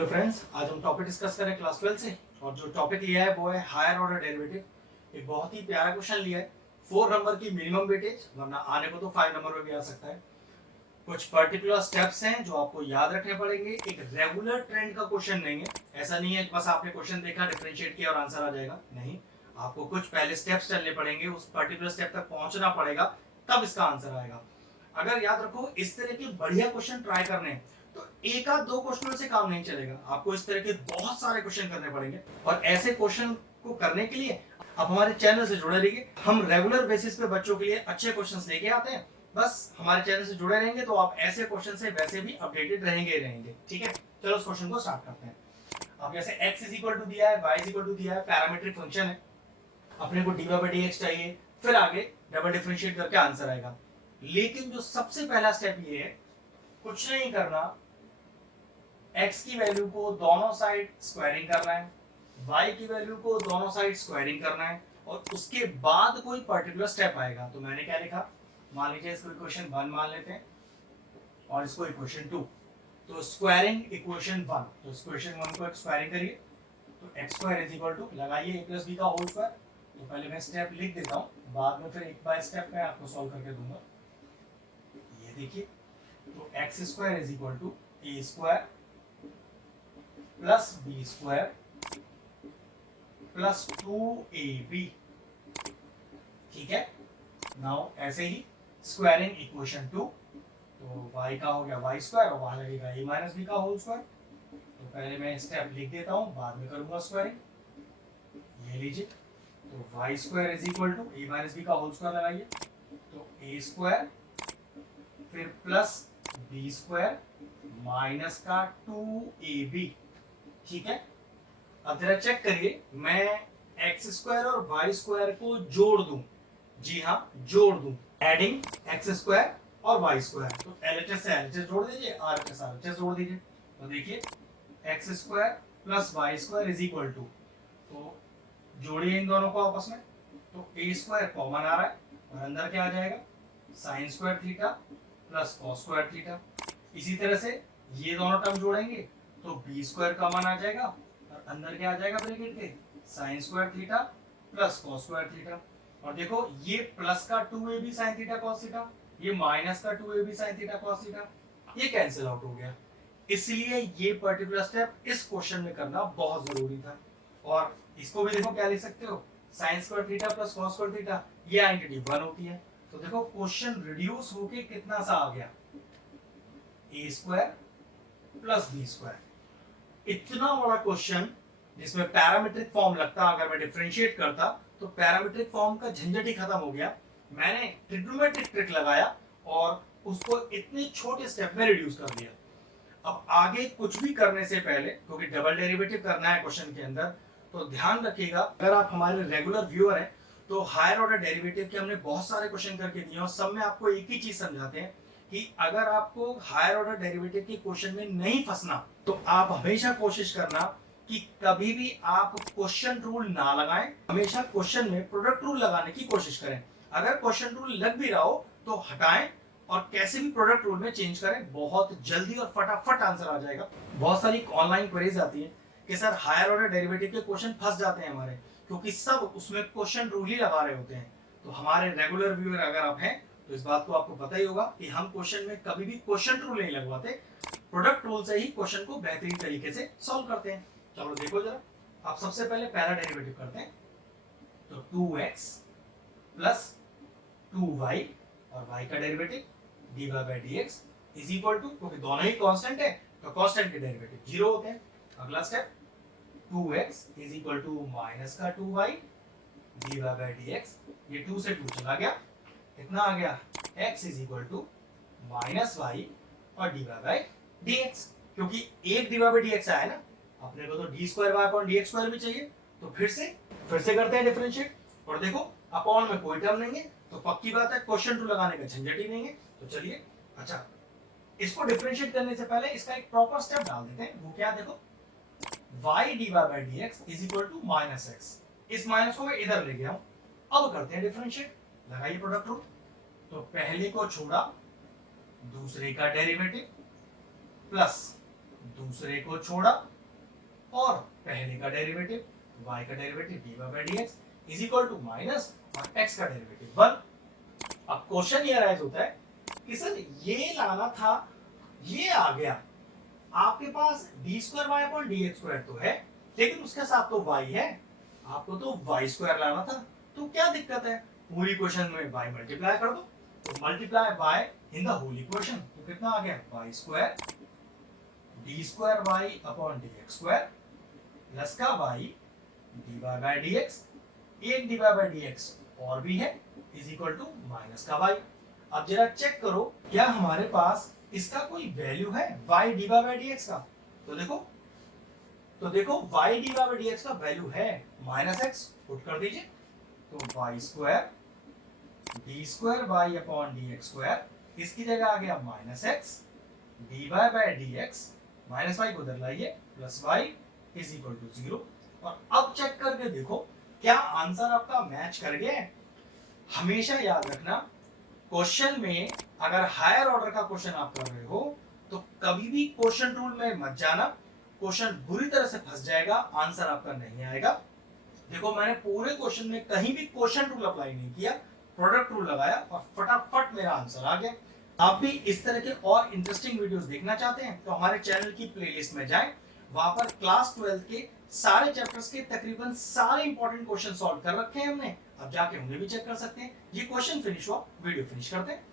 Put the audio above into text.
Hello friends, आज हम topic discuss करें क्लास 12 से। और जो टॉपिक लिया है वो है हायर ऑर्डर डेरिवेटिव। एक बहुत ही प्यारा क्वेश्चन लिया है। 4 नंबर की मिनिमम वेटेज, वरना आने को तो 5 नंबर में भी आ सकता है। कुछ पर्टिकुलर स्टेप्स हैं जो आपको याद रखने पड़ेंगे। एक रेगुलर ट्रेंड का क्वेश्चन नहीं है। ऐसा नहीं है कि बस आपने क्वेश्चन देखा, डिफरेंशिएट किया और आंसर आ जाएगा। नहीं, आपको कुछ पहले स्टेप्स चलने पड़ेंगे, उस पर्टिकुलर स्टेप तक पहुंचना पड़ेगा, तब इसका आंसर आएगा। अगर याद रखो, इस तरह के बढ़िया क्वेश्चन ट्राई करने हैं तो एक आध दो क्वेश्चनों से काम नहीं चलेगा। आपको इस तरह के बहुत सारे क्वेश्चन करने पड़ेंगे। और ऐसे क्वेश्चन को करने के लिए आप हमारे चैनल से जुड़े रहिए। हम रेगुलर बेसिस पे बच्चों के लिए अच्छे क्वेश्चंस लेके आते हैं। बस हमारे चैनल से जुड़े रहेंगे तो आप ऐसे क्वेश्चन से वैसे भी अपडेटेड रहेंगे ही रहेंगे। ठीक है, चलो इस क्वेश्चन को स्टार्ट करते हैं। अब जैसे x इज इक्वल टू दिया है, y इज इक्वल टू दिया है, पैरामीट्रिक फंक्शन है, अपने को dy by dx चाहिए, फिर आगे डबल डिफरेंशिएट करके आंसर आएगा। लेकिन जो सबसे पहला स्टेप ये है, कुछ नहीं करना, x की वैल्यू को दोनों साइड स्क्वायरिंग करना है, y की वैल्यू को दोनों साइड स्क्वायरिंग करना है, और उसके बाद कोई पर्टिकुलर स्टेप आएगा। तो मैंने क्या लिखा, मान लीजिए इसको इक्वेशन 1 मान लेते हैं और इसको इक्वेशन 2। तो स्क्वायरिंग इक्वेशन 1, तो इक्वेशन 1 को स्क्वायरिंग करिए। तो X square is equal to लगाइए a प्लस बी का होल स्क्वायर। तो पहले मैं स्टेप लिख देता हूँ, बाद में फिर एक बाय स्टेप मैं आपको सॉल्व करके दूंगा। ये देखिए, तो X square is equal to A square plus B square plus 2ab। ठीक है, नाउ ऐसे ही स्क्वायरिंग इक्वेशन 2, तो y का हो गया y स्क्वायर और वहां लगेगा a माइनस बी का होल स्क्वायर। तो पहले मैं स्टेप लिख देता हूँ, बाद में करूंगा स्क्वायरिंग। ये लीजिए, तो y square is equal to a minus B का होल स्क्वायर लगाइए, तो a स्क्वायर फिर प्लस बी स्क्वायर माइनस का 2ab। ठीक है, अब जरा चेक करिए, मैं एक्स स्क्वायर और वाई स्क्वायर को जोड़ दूं। जी हाँ, जोड़ दूं, एडिंग एक्स स्क्वायर और वाई स्क्वायर। तो एलएचएस से एलएचएस जोड़ दीजिए, आरएचएस आरएचएस जोड़ दीजिए। तो देखिए, X square plus Y square is equal to, तो जोड़िए इन दोनों को आपस में। तो ए स्क्वायर कॉमन आ रहा है और अंदर क्या आ जाएगा, sine square theta plus cos square theta. इसी तरह से ये दोनों टर्म जोड़ेंगे तो बी स्क्वायर कॉमन आ जाएगा और अंदर क्या आ जाएगा ब्रैकेट के, sine square theta plus cos square theta. और देखो, ये प्लस का 2ab sin theta cos theta, ये माइनस का 2ab sin theta cos theta, ये कैंसिल आउट हो गया। इसलिए ये पर्टिकुलर स्टेप इस क्वेश्चन में करना बहुत जरूरी था। और इसको भी देखो क्या लिख सकते हो, sin square theta plus cos square theta, ये आइडेंटिटी 1 होती है। तो देखो क्वेश्चन रिड्यूस होके कितना सा आ गया, a square plus B square. इतना बड़ा क्वेश्चन जिसमें पैरामीट्रिक फॉर्म लगता, अगर मैं डिफरेंशिएट करता तो पैरामीट्रिक फॉर्म का झंझट ही खत्म हो गया। मैंने ट्रिग्नोमेट्रिक ट्रिक लगाया और उसको इतने छोटे स्टेप में रिड्यूस कर दिया। अब आगे कुछ भी करने से पहले, क्योंकि डबल डेरिवेटिव करना है क्वेश्चन के अंदर, तो ध्यान रखिएगा, अगर आप हमारे रेगुलर व्यूअर हैं तो हायर ऑर्डर डेरिवेटिव के हमने बहुत सारे क्वेश्चन करके दिए और सब में आपको एक ही चीज समझाते हैं कि अगर आपको हायर ऑर्डर डेरिवेटिव के क्वेश्चन में नहीं फंसना तो आप हमेशा कोशिश करना कि कभी भी आप क्वेश्चन रूल ना लगाएं, हमेशा क्वेश्चन में प्रोडक्ट रूल लगाने की कोशिश करें। अगर क्वेश्चन रूल लग भी रहा हो तो हटाएं और कैसे भी प्रोडक्ट रूल में चेंज करें, बहुत जल्दी और फटाफट आंसर आ जाएगा। बहुत सारी ऑनलाइन क्वेरीज आती है कि सर हायर ऑर्डर डेरिवेटिव के क्वेश्चन फंस जाते हैं हमारे, क्योंकि सब उसमें क्वेश्चन रूल ही लगा रहे होते हैं। तो हमारे रेगुलर व्यूअर अगर आप हैं तो इस बात को आपको पता ही होगा कि हम क्वेश्चन में कभी भी क्वेश्चन रूल नहीं लगवाते, प्रोडक्ट रूल से ही क्वेश्चन को बेहतरीन तरीके से सॉल्व करते हैं। चलो देखो जरा, आप सबसे पहले पहला डेरिवेटिव करते हैं। तो 2x प्लस 2y और y का derivative dy by dx is equal to, क्योंकि दोनों ही कांस्टेंट है तो कांस्टेंट के डेरिवेटिव 0 होते हैं। अगला step, 2x is equal to minus का 2y dy by dx, ये 2 से 2 चला गया, कितना आ गया, x is equal to minus y और dy by dx, क्योंकि एक dy by dx आया ना, अपने को तो d square y upon dx square भी चाहिए। तो फिर से करते हैं डिफरेंशिएट, और देखो अपॉन में कोई टर्म नहीं है तो पक्की बात है क्वेश्चन रूल लगाने का झंझट ही नहीं है। तो चलिए, अच्छा, इसको डिफरेंशिएट करने से पहले इसका एक प्रॉपर स्टेप डाल देते हैं। वो क्या, देखो, y dy by dx is equal to minus X, इस माइनस को मैं इधर ले गया हूं। अब करते हैं डिफरेंशिएट, लगाइए प्रोडक्ट रूल। तो पहले को छोड़ा, दूसरे का डेरिवेटिव प्लस दूसरे को छोड़ा और पहले का डेरिवेटिव y का derivative dy by dx is equal to minus और x का डेरिवेटिव 1। अब क्वेश्चन ये राइज होता है कि सर ये लाना था, ये आ गया, आपके पास D square Y upon D X square तो है, लेकिन उसके साथ तो y है, आपको तो y स्क्वायर लाना था, तो क्या दिक्कत है, पूरी क्वेश्चन में y मल्टीप्लाई कर दो, तो multiply y in the whole equation, तो कितना आ गया y square D square Y upon D X square plus का y D Y by D X, एक D Y by D X और भी है इज इक्वल टू माइनस का y। अब जरा चेक करो क्या हमारे पास इसका कोई वैल्यू है y D Y by D X का, तो देखो y D Y by D X का वैल्यू है माइनस एक्स, पुट कर दीजिए, तो y square D square Y upon D X square, इसकी जगह आ गया minus X D Y by D X, minus Y को उधर लाइए plus Y is equal to 0। और अब चेक करके देखो क्या आंसर आपका मैच कर गया है। हमेशा याद रखना क्वेश्चन में अगर हायर ऑर्डर का क्वेश्चन आप कर रहे हो तो कभी भी क्वेश्चन रूल में मत जाना, क्वेश्चन बुरी तरह से फंस जाएगा, आंसर आपका नहीं आएगा। देखो मैंने पूरे क्वेश्चन में कहीं भी क्वेश्चन रूल अप्लाई नहीं किया, प्रोडक्ट रूल लगाया और फटाफट मेरा आंसर आ गया। आप भी इस तरह के और इंटरेस्टिंग वीडियोस देखना चाहते हैं तो हमारे चैनल की प्लेलिस्ट में जाएं, वहां पर क्लास 12 के सारे चैप्टर्स के तकरीबन सारे इंपॉर्टेंट क्वेश्चन सॉल्व कर रखे हैं हमने, अब जाके उन्हें भी चेक कर सकते हैं। ये क्वेश्चन फिनिश हुआ, वीडियो फिनिश करते हैं।